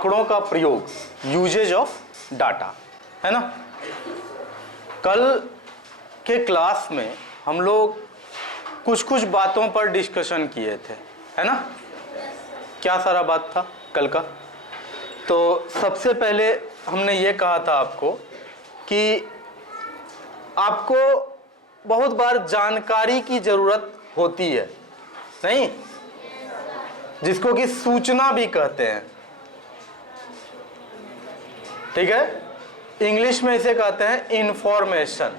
आंकड़ों का प्रयोग, यूजेज ऑफ डाटा, है ना। कल के क्लास में हम लोग कुछ कुछ बातों पर डिस्कशन किए थे, है ना। क्या सारा बात था कल का। तो सबसे पहले हमने ये कहा था आपको कि आपको बहुत बार जानकारी की जरूरत होती है, नहीं, जिसको कि सूचना भी कहते हैं, ठीक है। इंग्लिश में इसे कहते हैं इंफॉर्मेशन,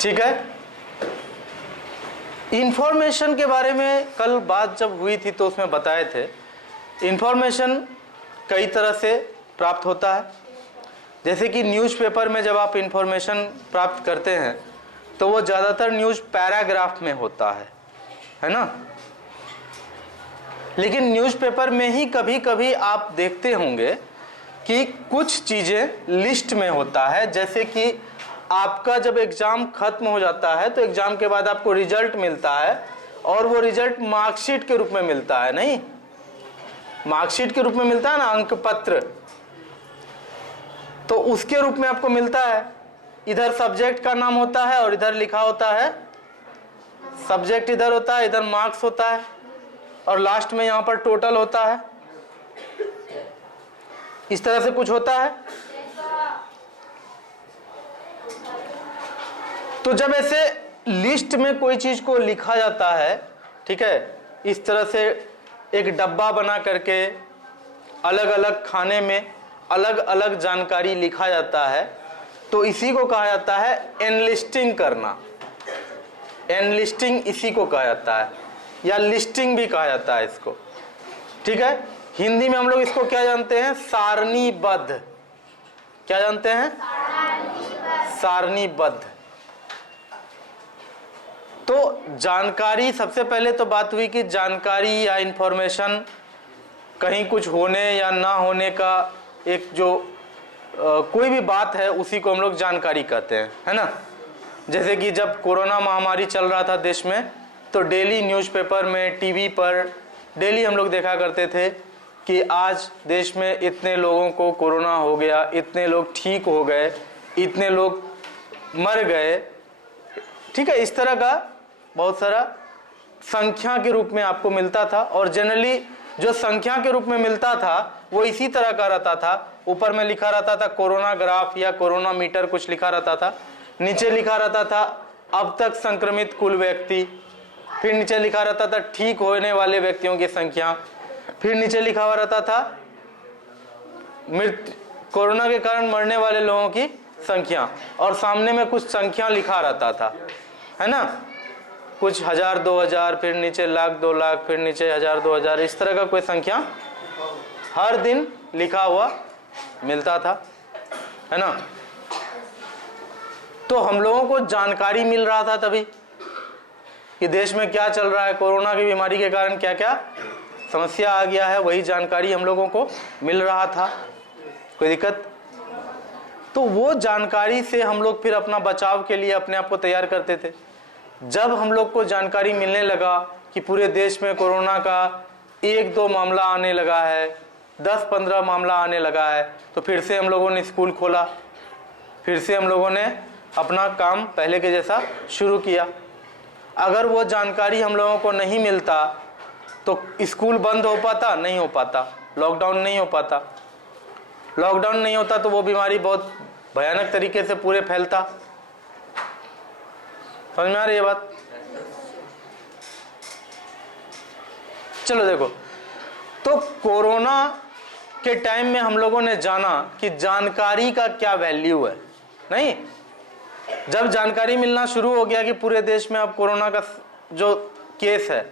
ठीक है। इंफॉर्मेशन के बारे में कल बात जब हुई थी तो उसमें बताए थे इंफॉर्मेशन कई तरह से प्राप्त होता है। जैसे कि न्यूज़पेपर में जब आप इंफॉर्मेशन प्राप्त करते हैं तो वो ज़्यादातर न्यूज़ पैराग्राफ में होता है ना। लेकिन न्यूज़पेपर में ही कभी कभी आप देखते होंगे कि कुछ चीज़ें लिस्ट में होता है। जैसे कि आपका जब एग्ज़ाम खत्म हो जाता है तो एग्ज़ाम के बाद आपको रिजल्ट मिलता है और वो रिजल्ट मार्कशीट के रूप में मिलता है, नहीं, मार्कशीट के रूप में मिलता है ना, अंक पत्र, तो उसके रूप में आपको मिलता है। इधर सब्जेक्ट का नाम होता है और इधर लिखा होता है, सब्जेक्ट इधर होता है, इधर मार्क्स होता है और लास्ट में यहां पर टोटल होता है। इस तरह से कुछ होता है। तो जब ऐसे लिस्ट में कोई चीज को लिखा जाता है, ठीक है, इस तरह से एक डब्बा बना करके अलग अलग खाने में अलग अलग जानकारी लिखा जाता है, तो इसी को कहा जाता है एनलिस्टिंग करना। एनलिस्टिंग इसी को कहा जाता है, या लिस्टिंग भी कहा जाता है इसको, ठीक है। हिंदी में हम लोग इसको क्या जानते हैं, सारणीबद्ध। क्या जानते हैं, सारणीबद्ध। तो जानकारी, सबसे पहले तो बात हुई कि जानकारी या इंफॉर्मेशन कहीं कुछ होने या ना होने का एक जो कोई भी बात है उसी को हम लोग जानकारी कहते हैं, है ना। जैसे कि जब कोरोना महामारी चल रहा था देश में तो डेली न्यूज़पेपर में, टीवी पर डेली हम लोग देखा करते थे कि आज देश में इतने लोगों को कोरोना हो गया, इतने लोग ठीक हो गए, इतने लोग मर गए, ठीक है। इस तरह का बहुत सारा संख्या के रूप में आपको मिलता था। और जनरली जो संख्या के रूप में मिलता था वो इसी तरह का रहता था। ऊपर में लिखा रहता था कोरोना ग्राफ या कोरोना मीटर, कुछ लिखा रहता था। नीचे लिखा रहता था अब तक संक्रमित कुल व्यक्ति, फिर नीचे लिखा रहता था ठीक होने वाले व्यक्तियों की संख्या, फिर नीचे लिखा हुआ रहता था कोरोना के कारण मरने वाले लोगों की संख्या, और सामने में कुछ संख्या लिखा रहता था, है ना। कुछ 1000, 2000, फिर नीचे लाख, 2 लाख, फिर नीचे 1000, 2000, इस तरह का कोई संख्या हर दिन लिखा हुआ मिलता था, है ना। तो हम लोगों को जानकारी मिल रहा था तभी कि देश में क्या चल रहा है, कोरोना की बीमारी के कारण क्या क्या समस्या आ गया है, वही जानकारी हम लोगों को मिल रहा था। कोई दिक्कत। तो वो जानकारी से हम लोग फिर अपना बचाव के लिए अपने आप को तैयार करते थे। जब हम लोग को जानकारी मिलने लगा कि पूरे देश में कोरोना का 1-2 मामला आने लगा है, 10-15 मामला आने लगा है, तो फिर से हम लोगों ने स्कूल खोला, फिर से हम लोगों ने अपना काम पहले के जैसा शुरू किया। अगर वो जानकारी हम लोगों को नहीं मिलता तो स्कूल बंद हो पाता, नहीं हो पाता, लॉकडाउन नहीं हो पाता। लॉकडाउन नहीं होता तो वो बीमारी बहुत भयानक तरीके से पूरे फैलता। समझ में आ रही है बात। चलो देखो, तो कोरोना के टाइम में हम लोगों ने जाना कि जानकारी का क्या वैल्यू है, नहीं। जब जानकारी मिलना शुरू हो गया कि पूरे देश में अब कोरोना का जो केस है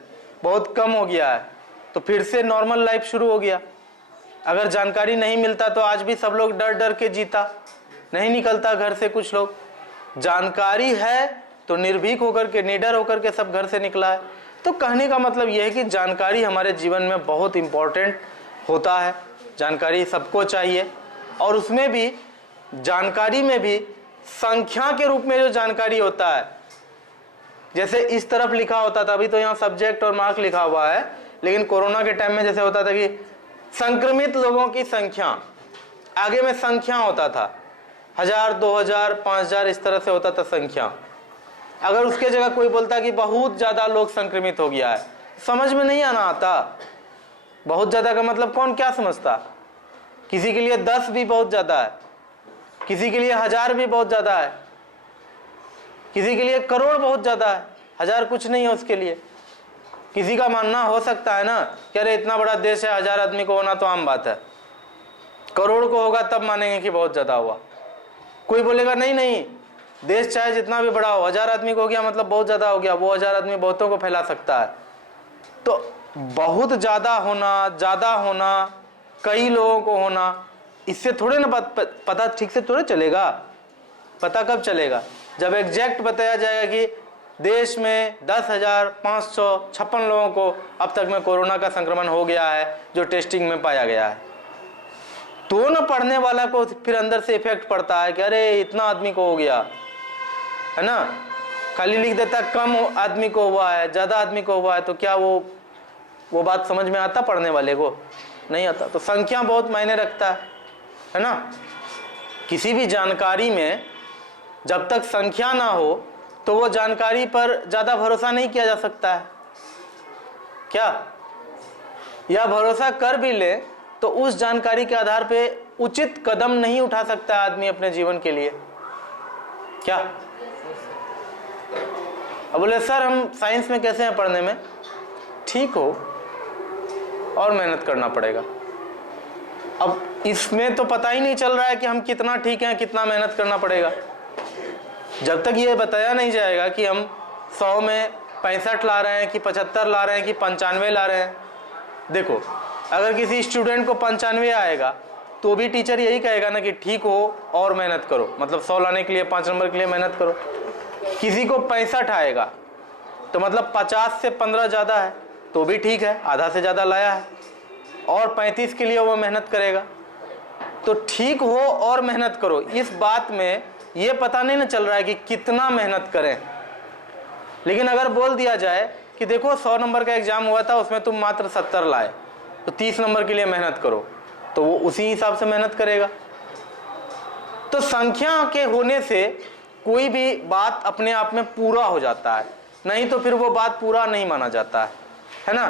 बहुत कम हो गया है, तो फिर से नॉर्मल लाइफ शुरू हो गया। अगर जानकारी नहीं मिलता तो आज भी सब लोग डर डर के जीता, नहीं निकलता घर से कुछ लोग। जानकारी है तो निर्भीक होकर के, निडर होकर के सब घर से निकला है। तो कहने का मतलब यह है कि जानकारी हमारे जीवन में बहुत इंपॉर्टेंट होता है। जानकारी सबको चाहिए, और उसमें भी जानकारी में भी संख्या के रूप में जो जानकारी होता है, जैसे इस तरफ लिखा होता था, अभी तो यहाँ सब्जेक्ट और मार्क लिखा हुआ है, लेकिन कोरोना के टाइम में जैसे होता था कि संक्रमित लोगों की संख्या, आगे में संख्या होता था, 1000, 2000, 5000 इस तरह से होता था संख्या। अगर उसके जगह कोई बोलता कि बहुत ज़्यादा लोग संक्रमित हो गया है, समझ में नहीं आना आता। बहुत ज़्यादा का मतलब कौन क्या समझता? किसी के लिए 10 भी बहुत ज़्यादा है, किसी के लिए 1000 भी बहुत ज़्यादा है, किसी के लिए करोड़ बहुत ज़्यादा है, 1000 कुछ नहीं है उसके लिए। किसी का मानना हो सकता है ना कि अरे इतना बड़ा देश है, 1000 आदमी को होना तो आम बात है, करोड़ को होगा तब मानेंगे कि बहुत ज़्यादा हुआ। कोई बोलेगा नहीं नहीं, देश चाहे जितना भी बड़ा हो, 1000 आदमी को हो गया मतलब बहुत ज़्यादा हो गया, वो 1000 आदमी बहुतों को फैला सकता है। तो बहुत ज़्यादा होना, कई लोगों को होना, इससे थोड़े ना पता ठीक से थोड़े चलेगा। पता कब चलेगा? जब एग्जैक्ट बताया जाएगा कि देश में 10,556 लोगों को अब तक में कोरोना का संक्रमण हो गया है जो टेस्टिंग में पाया गया है, तो न पढ़ने वाला को फिर अंदर से इफेक्ट पड़ता है कि अरे इतना आदमी को हो गया है ना। खाली लिख देता कम आदमी को हुआ है, ज़्यादा आदमी को हुआ है, तो क्या वो बात समझ में आता? पढ़ने वाले को नहीं आता। तो संख्या बहुत मायने रखता है ना। किसी भी जानकारी में जब तक संख्या ना हो तो वो जानकारी पर ज़्यादा भरोसा नहीं किया जा सकता है क्या? या भरोसा कर भी ले तो उस जानकारी के आधार पे उचित कदम नहीं उठा सकता आदमी अपने जीवन के लिए क्या? अब बोले सर हम साइंस में कैसे हैं पढ़ने में? ठीक हो, और मेहनत करना पड़ेगा। अब इसमें तो पता ही नहीं चल रहा है कि हम कितना ठीक हैं, कितना मेहनत करना पड़ेगा। जब तक ये बताया नहीं जाएगा कि हम 100 में 65 ला रहे हैं कि 75 ला रहे हैं कि 95 ला रहे हैं। देखो, अगर किसी स्टूडेंट को 95 आएगा तो भी टीचर यही कहेगा ना कि ठीक हो और मेहनत करो, मतलब 100 लाने के लिए 5 नंबर के लिए मेहनत करो। किसी को 65 आएगा तो मतलब 50 से 15 ज़्यादा है तो भी ठीक है, आधा से ज़्यादा लाया है, और 35 के लिए वो मेहनत करेगा। तो ठीक हो और मेहनत करो, इस बात में ये पता नहीं ना चल रहा है कि कितना मेहनत करें। लेकिन अगर बोल दिया जाए कि देखो 100 नंबर का एग्जाम हुआ था, उसमें तुम मात्र 70 लाए, तो 30 नंबर के लिए मेहनत करो, तो वो उसी हिसाब से मेहनत करेगा। तो संख्या के होने से कोई भी बात अपने आप में पूरा हो जाता है, नहीं तो फिर वो बात पूरा नहीं माना जाता है ना।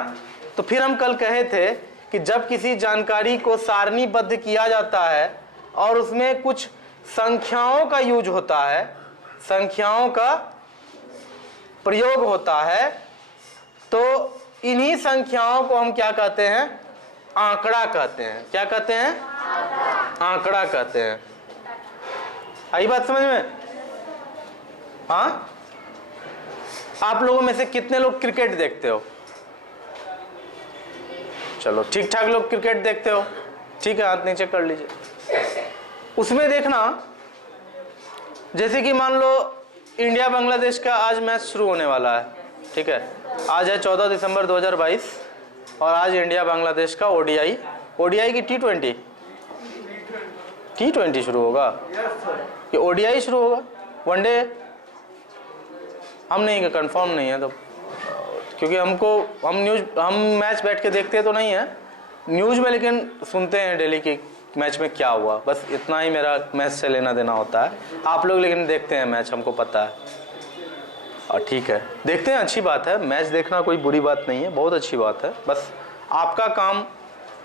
तो फिर हम कल कहे थे कि जब किसी जानकारी को सारणीबद्ध किया जाता है और उसमें कुछ संख्याओं का यूज होता है, संख्याओं का प्रयोग होता है, तो इन्हीं संख्याओं को हम क्या कहते हैं? आंकड़ा कहते हैं। क्या कहते हैं? आंकड़ा कहते हैं। आई बात समझ में? हाँ, आप लोगों में से कितने लोग क्रिकेट देखते हो? चलो ठीक ठाक लोग क्रिकेट देखते हो, ठीक है, हाथ नीचे कर लीजिए। उसमें देखना, जैसे कि मान लो इंडिया बांग्लादेश का आज मैच शुरू होने वाला है, ठीक है, आज है 14 दिसंबर 2022 और आज इंडिया बांग्लादेश का ओडीआई की टी20 शुरू होगा कि ओडीआई शुरू होगा? वनडे हम नहीं, कंफर्म नहीं है, तो क्योंकि हम मैच बैठ के देखते तो नहीं है न्यूज़ में, लेकिन सुनते हैं डेली कि मैच में क्या हुआ, बस इतना ही मेरा मैच से लेना देना होता है। आप लोग लेकिन देखते हैं मैच, हमको पता है, और ठीक है, देखते हैं, अच्छी बात है। मैच देखना कोई बुरी बात नहीं है, बहुत अच्छी बात है। बस आपका काम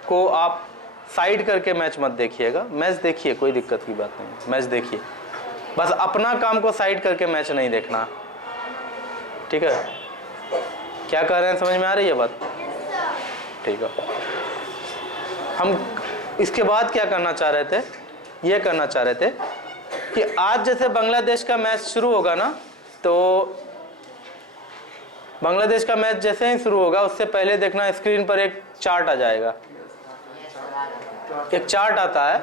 को आप साइड करके मैच मत देखिएगा, मैच देखिए, कोई दिक्कत की बात नहीं, मैच देखिए, बस अपना काम को साइड करके मैच नहीं देखना, ठीक है? क्या कह रहे हैं, समझ में आ रही है बात? ठीक है। हम इसके बाद क्या करना चाह रहे थे? ये करना चाह रहे थे कि आज जैसे बांग्लादेश का मैच शुरू होगा ना, तो बांग्लादेश का मैच जैसे ही शुरू होगा उससे पहले देखना स्क्रीन पर एक चार्ट आ जाएगा, एक चार्ट आता है।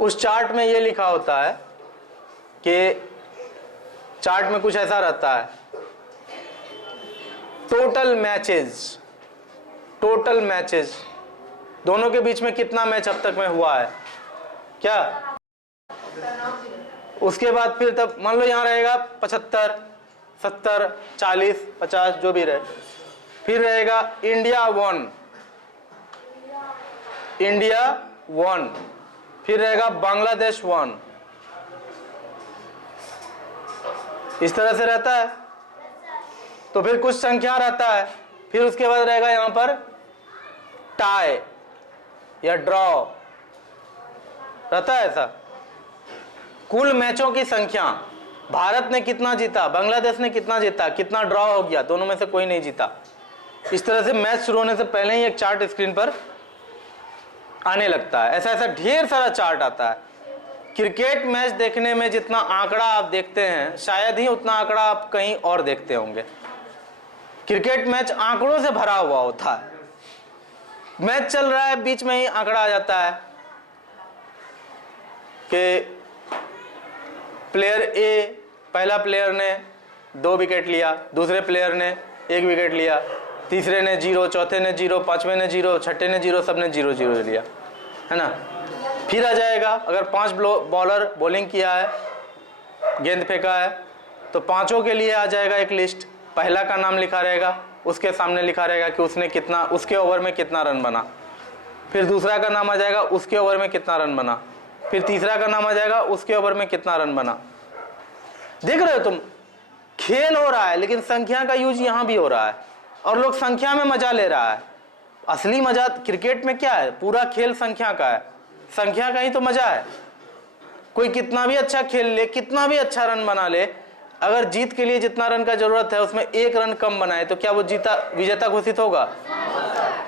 उस चार्ट में ये लिखा होता है कि चार्ट में कुछ ऐसा रहता है, टोटल मैचेस, दोनों के बीच में कितना मैच अब तक में हुआ है क्या? उसके बाद फिर तब मान लो यहाँ रहेगा 75, 70, 40, 50 जो भी रहे, फिर रहेगा इंडिया 1, इंडिया 1, फिर रहेगा बांग्लादेश 1। इस तरह से रहता है। तो फिर कुछ संख्या रहता है, फिर उसके बाद रहेगा यहां पर टाई या ड्रॉ रहता है। ऐसा कुल मैचों की संख्या, भारत ने कितना जीता, बांग्लादेश ने कितना जीता, कितना ड्रॉ हो गया, दोनों में से कोई नहीं जीता। इस तरह से मैच शुरू होने से पहले ही एक चार्ट स्क्रीन पर आने लगता है। ऐसा ऐसा ढेर सारा चार्ट आता है। क्रिकेट मैच देखने में जितना आंकड़ा आप देखते हैं, शायद ही उतना आंकड़ा आप कहीं और देखते होंगे। क्रिकेट मैच आंकड़ों से भरा हुआ होता है। मैच चल रहा है, बीच में ही आंकड़ा आ जाता है कि प्लेयर ए, पहला प्लेयर ने 2 विकेट लिया, दूसरे प्लेयर ने 1 विकेट लिया, तीसरे ने 0, चौथे ने 0, पांचवें ने 0, छठे ने 0, सबने 0-0 लिया, है ना। फिर आ जाएगा, अगर 5 बॉलर बॉलिंग किया है, गेंद फेंका है, तो पांचों के लिए आ जाएगा एक लिस्ट। पहला का नाम लिखा रहेगा, उसके सामने लिखा रहेगा कि उसने कितना, उसके ओवर में कितना रन बना। फिर दूसरा का नाम आ जाएगा, उसके ओवर में कितना रन बना। फिर तीसरा का नाम आ जाएगा, उसके ओवर में कितना रन बना। देख रहे हो तुम, खेल हो रहा है लेकिन संख्या का यूज यहां भी हो रहा है और लोग संख्या में मजा ले रहा है। असली मजा क्रिकेट में क्या है, पूरा खेल संख्या का है, संख्या का ही तो मजा है। कोई कितना भी अच्छा खेल ले, कितना भी अच्छा रन बना ले, अगर जीत के लिए जितना रन का जरूरत है उसमें 1 रन कम बनाए तो क्या वो जीता, विजेता घोषित होगा।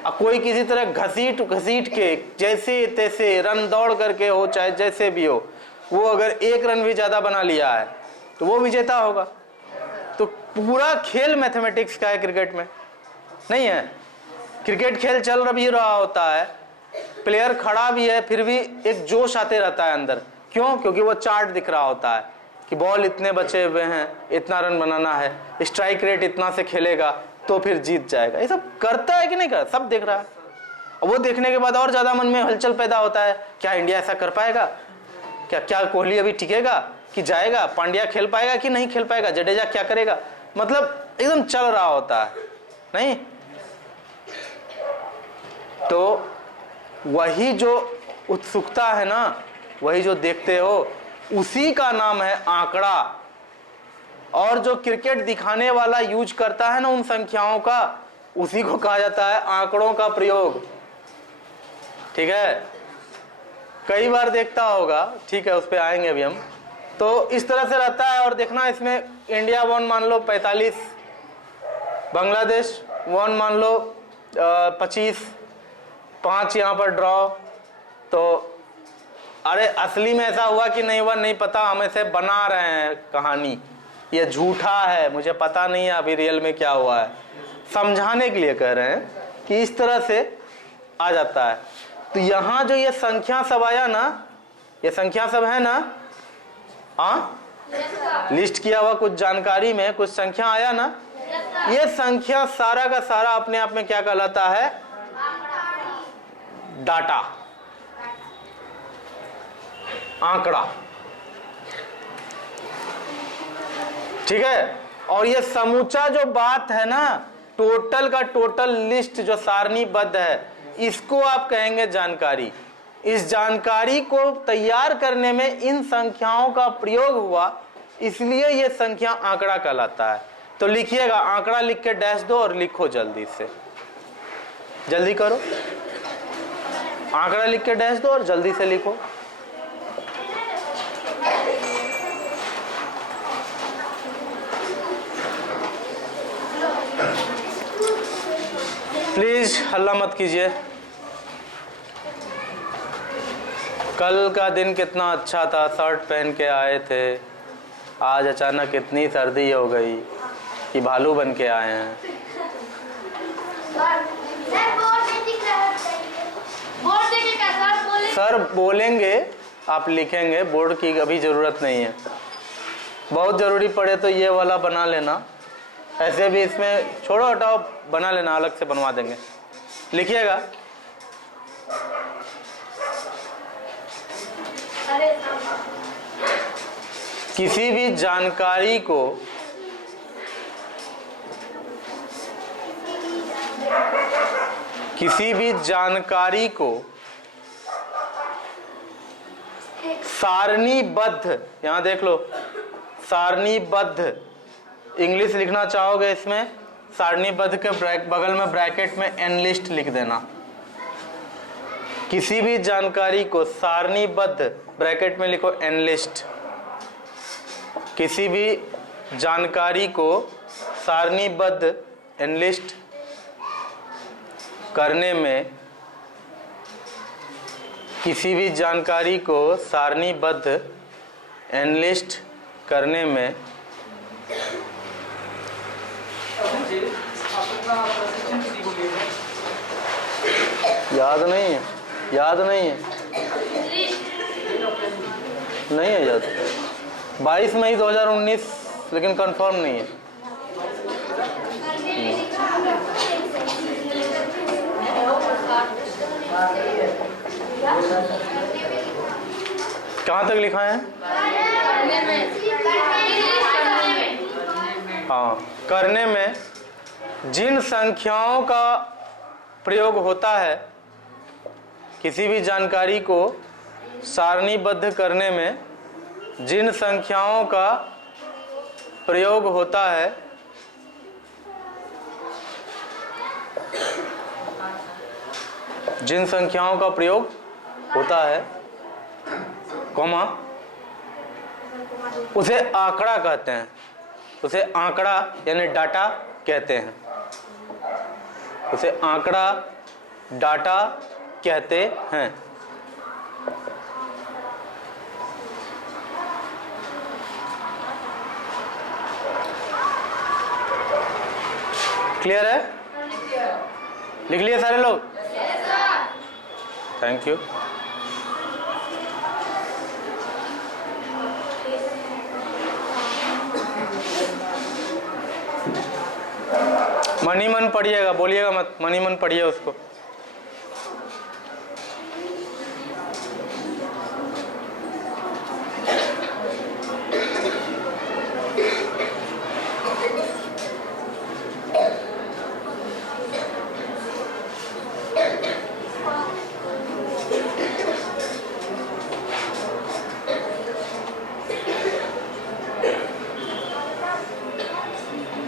कोई किसी तरह घसीट के जैसे तैसे रन दौड़ करके हो, चाहे जैसे भी हो, वो अगर 1 रन भी ज्यादा बना लिया है तो वो विजेता होगा। तो पूरा खेल मैथमेटिक्स का है, क्रिकेट में नहीं है। क्रिकेट खेल चल भी रहा होता है, प्लेयर खड़ा भी है, फिर भी एक जोश आते रहता है अंदर। क्यों? क्योंकि वो चार्ट दिख रहा होता है कि बॉल इतने बचे हुए हैं, इतना रन बनाना है, स्ट्राइक रेट इतना से खेलेगा तो फिर जीत जाएगा। ये सब करता है कि नहीं करता, सब देख रहा है। और वो देखने के बाद और ज्यादा मन में हलचल पैदा होता है, क्या इंडिया ऐसा कर पाएगा, क्या कोहली अभी टिकेगा कि जाएगा, पांड्या खेल पाएगा कि नहीं खेल पाएगा, जडेजा क्या करेगा, मतलब एकदम चल रहा होता है नहीं। तो वही जो उत्सुकता है ना, वही जो देखते हो, उसी का नाम है आंकड़ा। और जो क्रिकेट दिखाने वाला यूज करता है ना उन संख्याओं का, उसी को कहा जाता है आंकड़ों का प्रयोग। ठीक है, कई बार देखता होगा, ठीक है, उस पर आएंगे अभी हम। तो इस तरह से रहता है। और देखना, इसमें इंडिया 1 मान लो 45, बांग्लादेश 1 मान लो 25, 5 यहाँ पर ड्रॉ। तो अरे असली में ऐसा हुआ कि नहीं हुआ नहीं पता, हम ऐसे बना रहे हैं कहानी, ये झूठा है, मुझे पता नहीं है अभी रियल में क्या हुआ है, समझाने के लिए कह रहे हैं कि इस तरह से आ जाता है। तो यहाँ जो ये संख्या सब आया ना, ये संख्या सब है ना, हाँ, लिस्ट किया हुआ कुछ जानकारी में कुछ संख्या आया ना, ये संख्या सारा का सारा अपने आप में क्या कहलाता है, डाटा, आंकड़ा। ठीक है। और ये समूचा जो बात है ना, टोटल का टोटल लिस्ट जो सारणीबद्ध है, इसको आप कहेंगे जानकारी। इस जानकारी को तैयार करने में इन संख्याओं का प्रयोग हुआ, इसलिए ये संख्या आंकड़ा कहलाता है। तो लिखिएगा, आंकड़ा लिख के डैश दो और लिखो जल्दी से, जल्दी करो, आंकड़ा लिख के डैश दो और जल्दी से लिखो। प्लीज हल्ला मत कीजिए। कल का दिन कितना अच्छा था, शर्ट पहन के आए थे, आज अचानक इतनी सर्दी हो गई कि भालू बन के आए हैं। सर बोलेंगे, आप लिखेंगे, बोर्ड की अभी ज़रूरत नहीं है। बहुत ज़रूरी पड़े तो ये वाला बना लेना, ऐसे भी इसमें छोड़ो हटाओ, बना लेना, अलग से बनवा देंगे। लिखिएगा, किसी भी जानकारी को किसी भी जानकारी को सारणीबद्ध, यहां देख लो सारणीबद्ध, इंग्लिश लिखना चाहोगे इसमें सारणीबद्ध के बगल में ब्रैकेट में एनलिस्ट लिख देना। किसी भी जानकारी को सारणीबद्ध, ब्रैकेट में लिखो एनलिस्ट। किसी भी जानकारी को सारणीबद्ध एनलिस्ट करने में, किसी भी जानकारी को सारणीबद्ध एनलिस्ट करने में याद नहीं है, याद नहीं है, नहीं है याद। 22 मई 2019, लेकिन कंफर्म नहीं है। कहाँ तक लिखा है? हाँ, करने में जिन संख्याओं का प्रयोग होता है, किसी भी जानकारी को सारणीबद्ध करने में जिन संख्याओं का प्रयोग होता है, जिन संख्याओं का प्रयोग होता है, कॉमा, उसे आंकड़ा कहते हैं। उसे आंकड़ा यानी डाटा कहते हैं। उसे आंकड़ा, डाटा कहते हैं। क्लियर है? लिख लिए सारे लोग? Thank you. मन ही मन पढ़िएगा, बोलिएगा मत, मन ही मन पढ़िए उसको।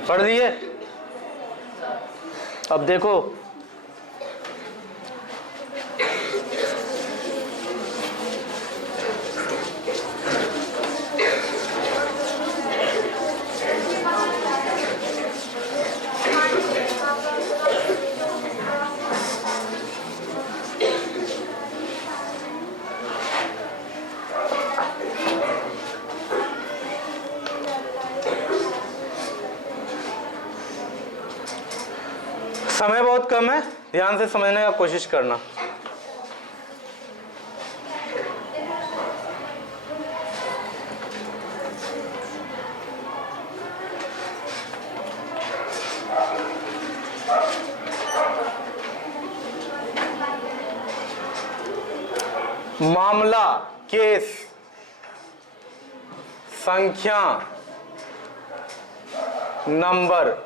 पढ़ दिए? अब देखो, समय बहुत कम है, ध्यान से समझने का कोशिश करना। मामला, केस, संख्या, नंबर,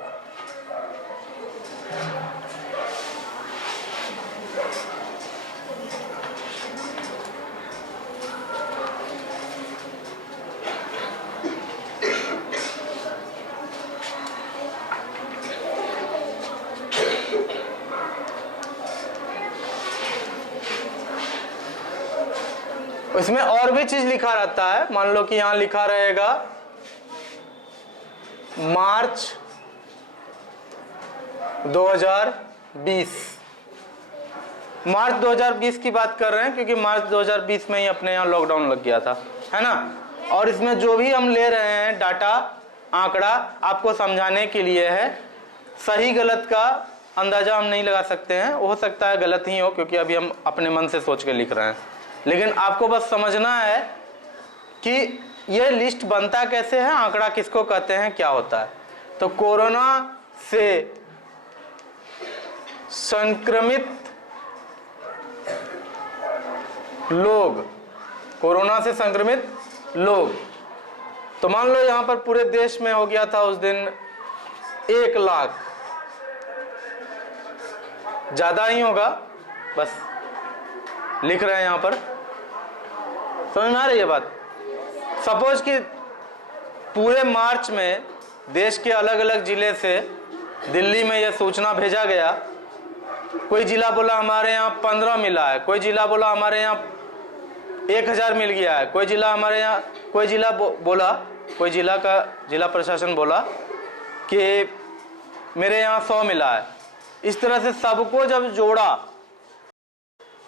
इसमें और भी चीज लिखा रहता है। मान लो कि यहां लिखा रहेगा मार्च 2020। मार्च 2020 की बात कर रहे हैं क्योंकि मार्च 2020 में ही अपने यहाँ लॉकडाउन लग गया था, है ना। और इसमें जो भी हम ले रहे हैं डाटा, आंकड़ा, आपको समझाने के लिए है। सही गलत का अंदाजा हम नहीं लगा सकते हैं, हो सकता है गलत ही हो क्योंकि अभी हम अपने मन से सोच के लिख रहे हैं। लेकिन आपको बस समझना है कि ये लिस्ट बनता कैसे है, आंकड़ा किसको कहते हैं, क्या होता है। तो कोरोना से संक्रमित लोग, कोरोना से संक्रमित लोग, तो मान लो यहां पर पूरे देश में हो गया था उस दिन 1 लाख, ज़्यादा ही होगा, बस लिख रहे हैं यहाँ पर। समझ में आ रही है बात? सपोज कि पूरे मार्च में देश के अलग अलग जिले से दिल्ली में यह सूचना भेजा गया, कोई जिला बोला हमारे यहाँ 15 मिला है, कोई जिला बोला हमारे यहाँ 1000 मिल गया है, कोई जिला हमारे यहाँ, कोई जिला बोला, कोई जिला का जिला प्रशासन बोला कि मेरे यहाँ 100 मिला है। इस तरह से सबको जब जोड़ा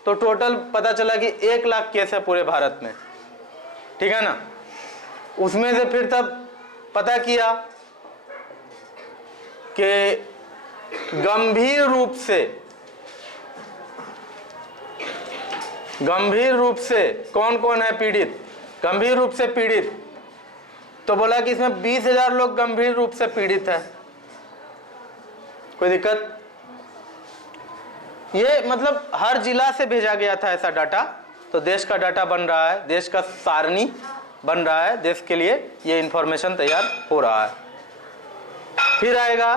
तो टोटल पता चला कि 1 लाख केस है पूरे भारत में, ठीक है ना। उसमें से फिर तब पता किया कि गंभीर रूप से कौन कौन है पीड़ित, गंभीर रूप से पीड़ित, तो बोला कि इसमें 20,000 लोग गंभीर रूप से पीड़ित है। कोई दिक्कत? ये मतलब हर जिला से भेजा गया था ऐसा डाटा, तो देश का डाटा बन रहा है, देश का सारणी बन रहा है, देश के लिए ये इंफॉर्मेशन तैयार हो रहा है। फिर आएगा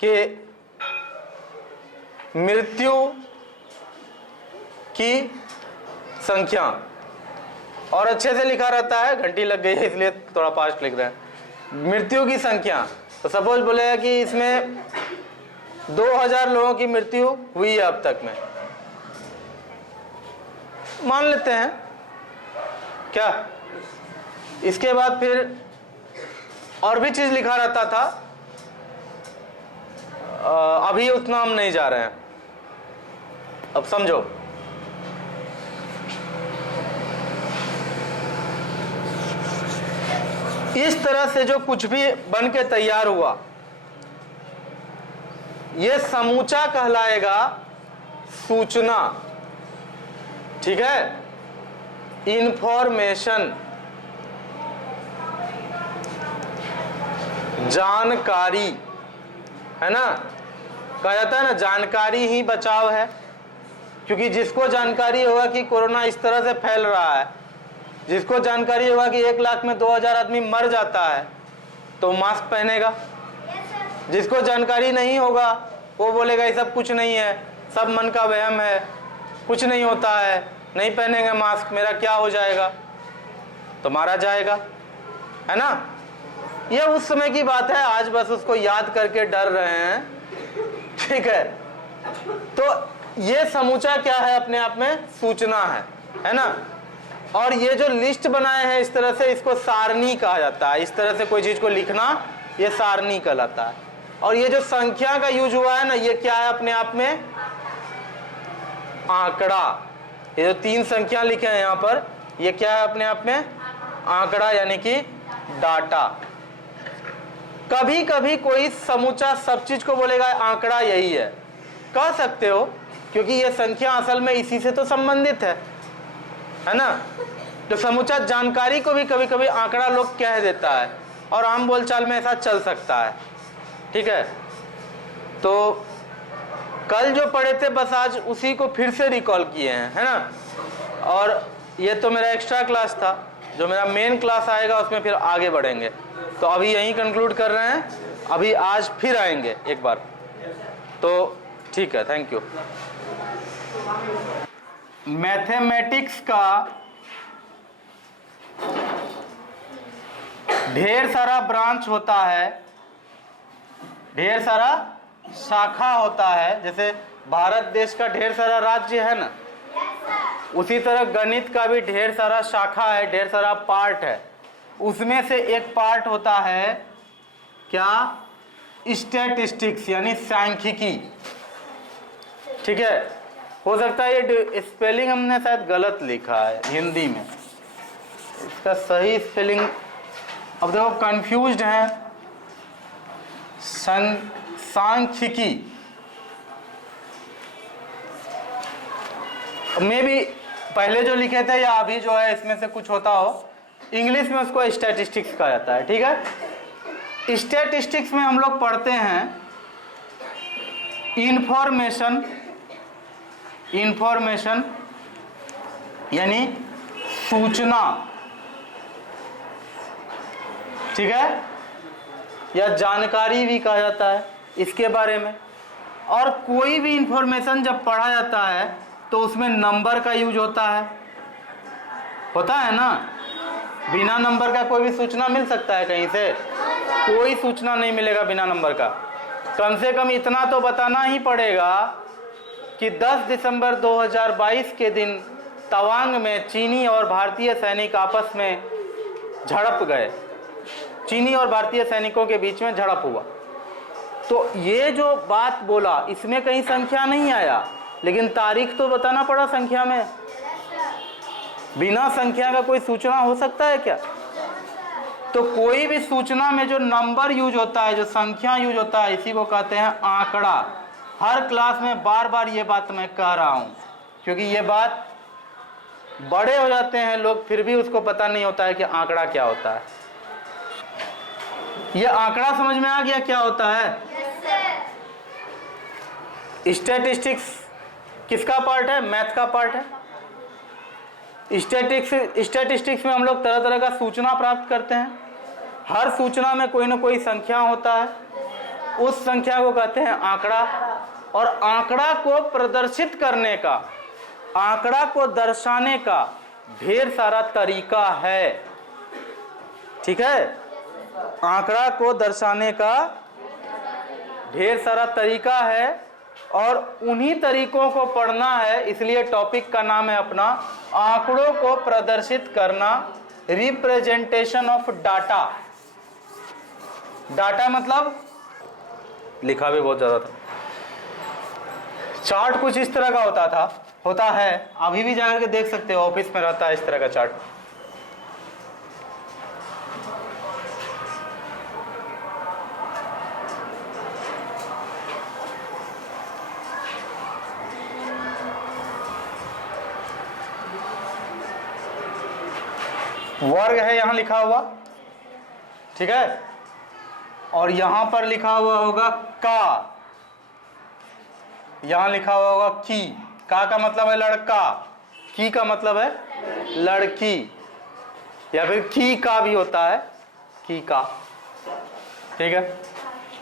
कि मृत्यु की संख्या, और अच्छे से लिखा रहता है, घंटी लग गई है इसलिए थोड़ा फास्ट लिख रहे हैं। मृत्यु की संख्या, तो सपोज बोलेगा कि इसमें 2000 लोगों की मृत्यु हुई है अब तक में, मान लेते हैं क्या। इसके बाद फिर और भी चीज लिखा रहता था, अभी उतना हम नहीं जा रहे हैं। अब समझो, इस तरह से जो कुछ भी बन के तैयार हुआ, ये समूचा कहलाएगा सूचना, ठीक है, इंफॉर्मेशन, जानकारी, है ना। कहा जाता है ना, जानकारी ही बचाव है, क्योंकि जिसको जानकारी होगा कि कोरोना इस तरह से फैल रहा है, जिसको जानकारी होगा कि 1 लाख में 2000 आदमी मर जाता है, तो मास्क पहनेगा। जिसको जानकारी नहीं होगा वो बोलेगा ये सब कुछ नहीं है, सब मन का वहम है, कुछ नहीं होता है, नहीं पहनेंगे मास्क, मेरा क्या हो जाएगा, तो मारा जाएगा, है ना। ये उस समय की बात है, आज बस उसको याद करके डर रहे हैं, ठीक है। तो ये समूचा क्या है, अपने आप में सूचना है ना। और ये जो लिस्ट बनाए हैं इस तरह से, इसको सारणी कहा जाता है। इस तरह से कोई चीज को लिखना, ये सारणी कहलाता है। और ये जो संख्या का यूज हुआ है ना, ये क्या है अपने आप में, आंकड़ा। ये जो 3 संख्या लिखे हैं यहाँ पर, ये क्या है अपने आप में, आंकड़ा, यानी कि डाटा। कभी कभी कोई समूचा सब चीज को बोलेगा आंकड़ा यही है, कह सकते हो, क्योंकि ये संख्या असल में इसी से तो संबंधित है ना। तो समूचा जानकारी को भी कभी कभी आंकड़ा लोग कह देता है, और आम बोलचाल में ऐसा चल सकता है, ठीक है। तो कल जो पढ़े थे बस आज उसी को फिर से रिकॉल किए हैं, है ना। और ये तो मेरा एक्स्ट्रा क्लास था, जो मेरा मेन क्लास आएगा उसमें फिर आगे बढ़ेंगे। तो अभी यहीं कंक्लूड कर रहे हैं, अभी आज फिर आएंगे एक बार, तो ठीक है, थैंक यू। मैथमेटिक्स का ढेर सारा ब्रांच होता है, ढेर सारा शाखा होता है। जैसे भारत देश का ढेर सारा राज्य है ना, उसी तरह गणित का भी ढेर सारा शाखा है, ढेर सारा पार्ट है। उसमें से एक पार्ट होता है क्या, स्टैटिस्टिक्स, यानी सांख्यिकी, ठीक है। हो सकता है ये स्पेलिंग हमने शायद गलत लिखा है हिंदी में, इसका सही स्पेलिंग, अब देखो कंफ्यूज्ड है, सांख्यिकी में भी पहले जो लिखे थे या अभी जो है इसमें से कुछ होता हो, इंग्लिश में उसको स्टैटिस्टिक्स कहा जाता है, ठीक है। स्टैटिस्टिक्स में हम लोग पढ़ते हैं इंफॉर्मेशन यानी सूचना, ठीक है, या जानकारी भी कहा जाता है इसके बारे में। और कोई भी इंफॉर्मेशन जब पढ़ा जाता है तो उसमें नंबर का यूज होता है ना। बिना नंबर का कोई भी सूचना मिल सकता है कहीं से? कोई सूचना नहीं मिलेगा बिना नंबर का। कम से कम इतना तो बताना ही पड़ेगा कि 10 दिसंबर 2022 के दिन तवांग में चीनी और भारतीय सैनिक आपस में झड़प गए, चीनी और भारतीय सैनिकों के बीच में झड़प हुआ। तो ये जो बात बोला इसमें कहीं संख्या नहीं आया, लेकिन तारीख तो बताना पड़ा संख्या में। बिना संख्या का कोई सूचना हो सकता है क्या? तो कोई भी सूचना में जो नंबर यूज होता है, जो संख्या यूज होता है, इसी को कहते हैं आंकड़ा। हर क्लास में बार बार ये बात मैं कह रहा हूं, क्योंकि ये बात बड़े हो जाते हैं लोग फिर भी उसको पता नहीं होता है कि आंकड़ा क्या होता है। ये आंकड़ा समझ में आ गया क्या होता है? स्टैटिस्टिक्स किसका पार्ट है? मैथ का पार्ट है। स्टैटिस्टिक्स में हम लोग तरह तरह का सूचना प्राप्त करते हैं। हर सूचना में कोई ना कोई संख्या होता है, उस संख्या को कहते हैं आंकड़ा। और आंकड़ा को प्रदर्शित करने का, आंकड़ा को दर्शाने का ढेर सारा तरीका है। ठीक है, आंकड़ा को दर्शाने का ढेर सारा तरीका है और उन्हीं तरीकों को पढ़ना है। इसलिए टॉपिक का नाम है अपना आंकड़ों को प्रदर्शित करना, रिप्रेजेंटेशन ऑफ डाटा। डाटा मतलब लिखा भी बहुत ज्यादा था। चार्ट कुछ इस तरह का होता है, अभी भी जाकर के देख सकते हो, ऑफिस में रहता है इस तरह का चार्ट। वर्ग है यहां लिखा हुआ, ठीक है, और यहां पर लिखा हुआ होगा का, यहां लिखा हुआ होगा की। का मतलब है लड़का, की का मतलब है लड़की, या फिर की का भी होता है, की का। ठीक है,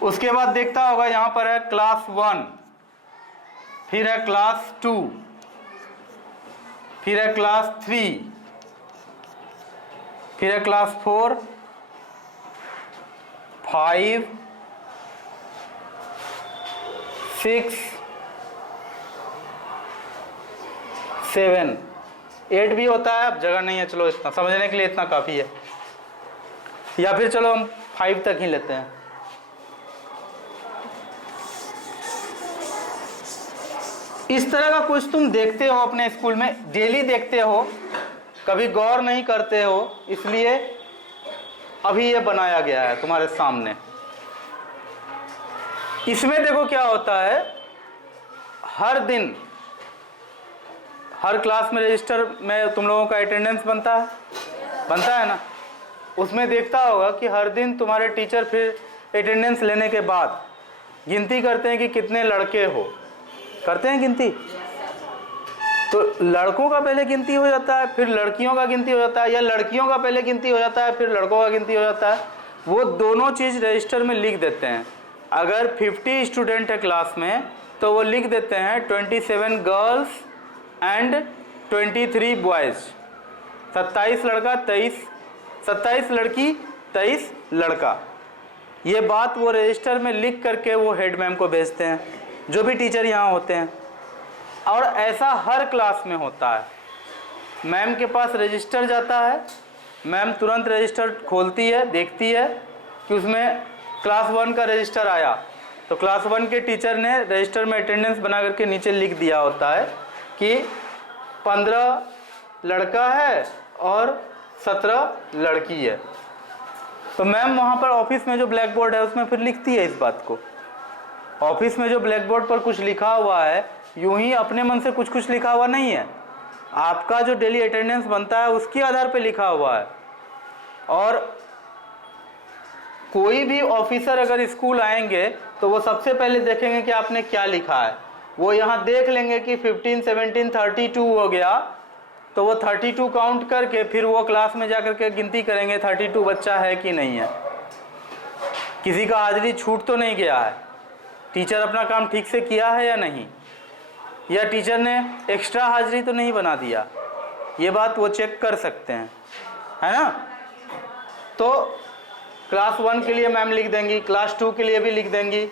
उसके बाद देखता होगा यहां पर है क्लास 1, फिर है क्लास 2, फिर है क्लास 3, फिर है क्लास 4, 5, 6, 7, 8 भी होता है। अब जगह नहीं है, चलो इतना समझने के लिए इतना काफ़ी है, या फिर चलो हम 5 तक ही लेते हैं। इस तरह का कुछ तुम देखते हो अपने स्कूल में, डेली देखते हो, कभी गौर नहीं करते हो, इसलिए अभी ये बनाया गया है तुम्हारे सामने। इसमें देखो क्या होता है, हर दिन हर क्लास में रजिस्टर में तुम लोगों का अटेंडेंस बनता है ना। उसमें देखता होगा कि हर दिन तुम्हारे टीचर फिर अटेंडेंस लेने के बाद गिनती करते हैं कि कितने लड़के हो, करते हैं गिनती। तो लड़कों का पहले गिनती हो जाता है, फिर लड़कियों का गिनती हो जाता है, या लड़कियों का पहले गिनती हो जाता है, फिर लड़कों का गिनती हो जाता है। वो दोनों चीज़ रजिस्टर में लिख देते हैं। अगर 50 स्टूडेंट है क्लास में तो वो लिख देते हैं 27 गर्ल्स एंड 23 बॉयज़, 27 लड़का 27 लड़की 23 लड़का। ये बात वो रजिस्टर में लिख करके वो हेड मैम को भेजते हैं, जो भी टीचर यहाँ होते हैं। और ऐसा हर क्लास में होता है। मैम के पास रजिस्टर जाता है, मैम तुरंत रजिस्टर खोलती है, देखती है कि उसमें क्लास 1 का रजिस्टर आया, तो क्लास 1 के टीचर ने रजिस्टर में अटेंडेंस बना करके नीचे लिख दिया होता है कि 15 लड़का है और 17 लड़की है। तो मैम वहाँ पर ऑफिस में जो ब्लैक बोर्ड है उसमें फिर लिखती है इस बात को। ऑफिस में जो ब्लैक बोर्ड पर कुछ लिखा हुआ है, यूं ही अपने मन से कुछ लिखा हुआ नहीं है, आपका जो डेली अटेंडेंस बनता है उसके आधार पे लिखा हुआ है। और कोई भी ऑफिसर अगर स्कूल आएंगे तो वो सबसे पहले देखेंगे कि आपने क्या लिखा है। वो यहाँ देख लेंगे कि 15, 17, 32 हो गया, तो वो 32 काउंट करके फिर वो क्लास में जाकर के गिनती करेंगे 32 बच्चा है कि नहीं है, किसी का हाजिरी छूट तो नहीं गया है। टीचर अपना काम ठीक से किया है या नहीं, या टीचर ने एक्स्ट्रा हाजिरी तो नहीं बना दिया, ये बात वो चेक कर सकते हैं, है ना। तो क्लास 1 के लिए मैम लिख देंगी, क्लास 2 के लिए भी लिख देंगी,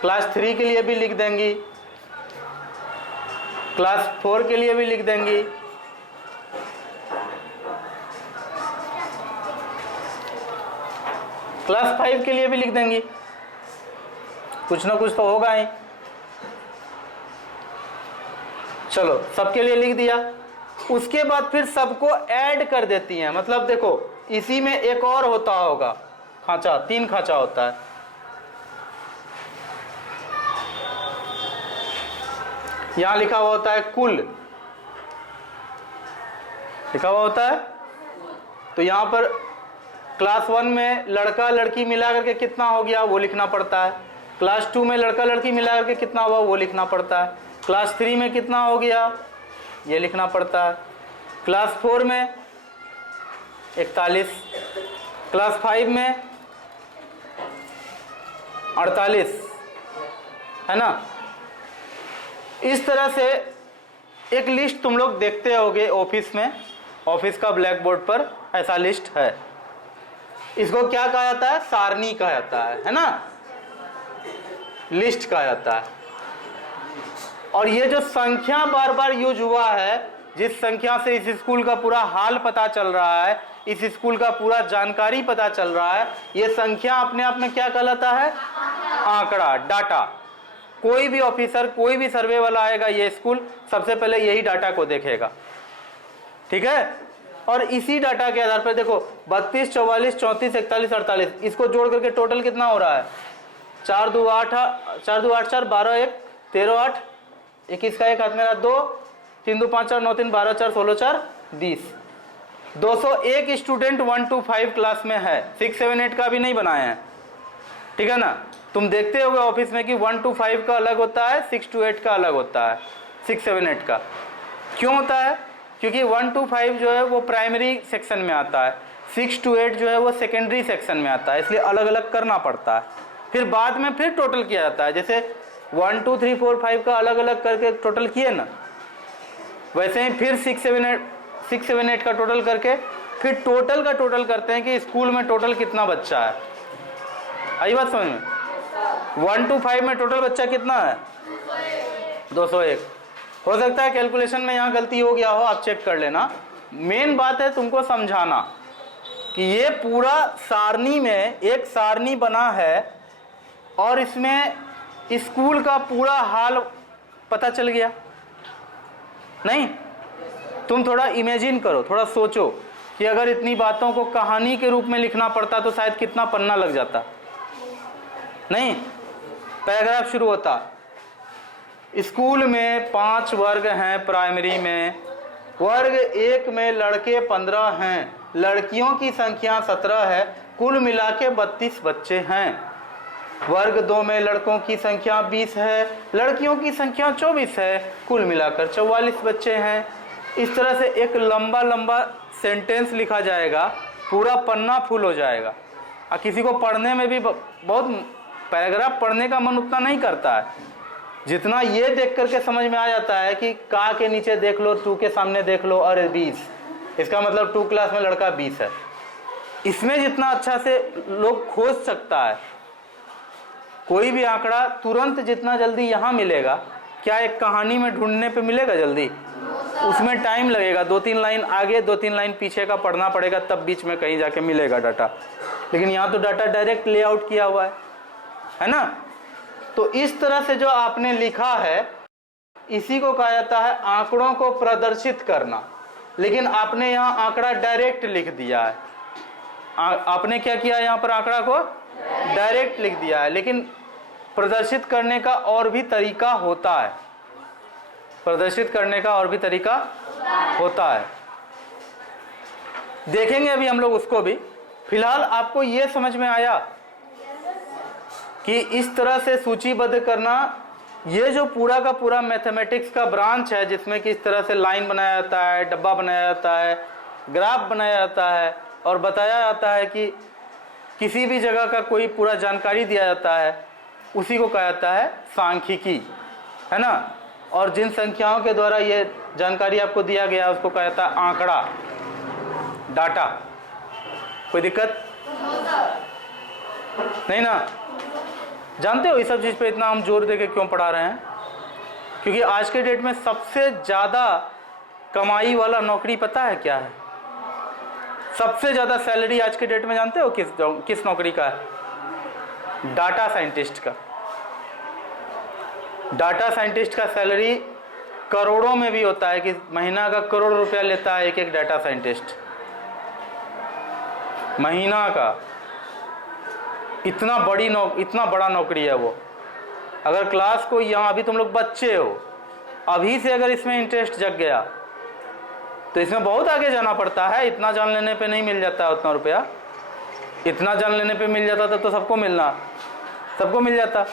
क्लास 3 के लिए भी लिख देंगी, क्लास 4 के लिए भी लिख देंगी, क्लास 5 के लिए भी लिख देंगी। कुछ ना कुछ तो होगा ही। चलो सबके लिए लिख दिया। उसके बाद फिर सबको ऐड कर देती हैं। मतलब देखो इसी में एक और होता होगा खांचा, 3 खांचा होता है। यहां लिखा हुआ होता है कुल, लिखा हुआ होता है। तो यहां पर क्लास 1 में लड़का लड़की मिला करके कितना हो गया वो लिखना पड़ता है। क्लास 2 में लड़का लड़की मिला करके कितना हुआ वो लिखना पड़ता है। क्लास 3 में कितना हो गया ये लिखना पड़ता है। क्लास 4 में 41, क्लास 5 में 48, है ना। इस तरह से एक लिस्ट तुम लोग देखते होगे ऑफिस में, ऑफिस का ब्लैक बोर्ड पर ऐसा लिस्ट है। इसको क्या कहा जाता है? सारणी कहा जाता है ना, लिस्ट कहा जाता है। और ये जो संख्या बार बार यूज हुआ है, जिस संख्या से इस स्कूल का पूरा हाल पता चल रहा है, इस स्कूल का पूरा जानकारी पता चल रहा है, ये संख्या अपने आप में क्या कहलाता है? आंकड़ा, डाटा। कोई भी ऑफिसर, कोई भी सर्वे वाला आएगा ये स्कूल, सबसे पहले यही डाटा को देखेगा, ठीक है। और इसी डाटा के आधार पर देखो 32, 44, 34, 41, 48, इसको जोड़ करके टोटल कितना हो रहा है? 4 2 8 4 2 8 4 12 1 13 8 21 का 1 हाथ मेरा 2 3 2 5 4 9 3 12 4 16 4 20। 201 स्टूडेंट 1 to 5 क्लास में है। 6 7 8 का भी नहीं बनाए हैं, ठीक है ना। तुम देखते होगे ऑफिस में कि 1 to 5 का अलग होता है, 6 to 8 का अलग होता है, 6 7 8 का क्यों होता है? क्योंकि 1 to 5 जो है वो प्राइमरी सेक्शन में आता है, 6 to 8 जो है वो सेकेंडरी सेक्शन में आता है, इसलिए अलग अलग करना पड़ता है। फिर बाद में फिर टोटल किया जाता है। जैसे 1 2 3 4 5 का अलग अलग करके टोटल किए ना, वैसे ही फिर 6 7 8 का टोटल करके फिर टोटल का टोटल करते हैं कि स्कूल में टोटल कितना बच्चा है। आई बात समझ में? 1 to 5 में टोटल बच्चा कितना है? 201। हो सकता है कैलकुलेशन में यहाँ गलती हो गया हो, आप चेक कर लेना। मेन बात है तुमको समझाना कि ये पूरा सारणी में एक सारणी बना है और इसमें स्कूल का पूरा हाल पता चल गया। नहीं, तुम थोड़ा इमेजिन करो, थोड़ा सोचो कि अगर इतनी बातों को कहानी के रूप में लिखना पड़ता तो शायद कितना पन्ना लग जाता। नहीं, पैराग्राफ शुरू होता, स्कूल में 5 वर्ग हैं, प्राइमरी में वर्ग 1 में लड़के 15 हैं, लड़कियों की संख्या 17 है, कुल मिला के 32 बच्चे हैं। वर्ग 2 में लड़कों की संख्या 20 है, लड़कियों की संख्या 24 है, कुल मिलाकर 44 बच्चे हैं। इस तरह से एक लंबा लंबा सेंटेंस लिखा जाएगा, पूरा पन्ना फुल हो जाएगा। और किसी को पढ़ने में भी बहुत, पैराग्राफ पढ़ने का मन उतना नहीं करता है जितना ये देख करके समझ में आ जाता है कि का के नीचे देख लो, 2 के सामने देख लो, अरे 20, इसका मतलब 2 क्लास में लड़का 20 है। इसमें जितना अच्छा से लोग खोज सकता है, कोई भी आंकड़ा तुरंत जितना जल्दी यहाँ मिलेगा, क्या एक कहानी में ढूंढने पे मिलेगा जल्दी? उसमें टाइम लगेगा, 2-3 लाइन आगे 2-3 लाइन पीछे का पढ़ना पड़ेगा, तब बीच में कहीं जाके मिलेगा डाटा। लेकिन यहाँ तो डाटा डायरेक्ट लेआउट किया हुआ है ना। तो इस तरह से जो आपने लिखा है इसी को कहा जाता है आंकड़ों को प्रदर्शित करना। लेकिन आपने यहाँ आंकड़ा डायरेक्ट लिख दिया है। आपने क्या किया? यहाँ पर आंकड़ा को डायरेक्ट लिख दिया है। लेकिन प्रदर्शित करने का और भी तरीका होता है, प्रदर्शित करने का और भी तरीका होता है, देखेंगे अभी हम लोग उसको भी। फिलहाल आपको ये समझ में आया कि इस तरह से सूचीबद्ध करना, ये जो पूरा का पूरा मैथमेटिक्स का ब्रांच है, जिसमें कि इस तरह से लाइन बनाया जाता है, डब्बा बनाया जाता है, ग्राफ बनाया जाता है और बताया जाता है कि किसी भी जगह का कोई पूरा जानकारी दिया जाता है, उसी को कहा जाता है सांख्यिकी, है ना। और जिन संख्याओं के द्वारा ये जानकारी आपको दिया गया उसको कहा जाता है आंकड़ा, डाटा। कोई दिक्कत नहीं ना? जानते हो इस सब चीज़ पे इतना हम जोर देके क्यों पढ़ा रहे हैं? क्योंकि आज के डेट में सबसे ज़्यादा कमाई वाला नौकरी पता है क्या है? सबसे ज़्यादा सैलरी आज के डेट में जानते हो किस नौकरी का है? डाटा साइंटिस्ट का। डाटा साइंटिस्ट का सैलरी करोड़ों में भी होता है, कि महीना का करोड़ रुपया लेता है एक डाटा साइंटिस्ट, महीना का। इतना बड़ा नौकरी है वो। अगर क्लास को यहाँ, अभी तुम लोग बच्चे हो, अभी से अगर इसमें इंटरेस्ट जग गया तो इसमें बहुत आगे जाना पड़ता है। इतना जान लेने पे नहीं मिल जाता उतना रुपया। इतना जान लेने पे मिल जाता तो सबको मिल जाता।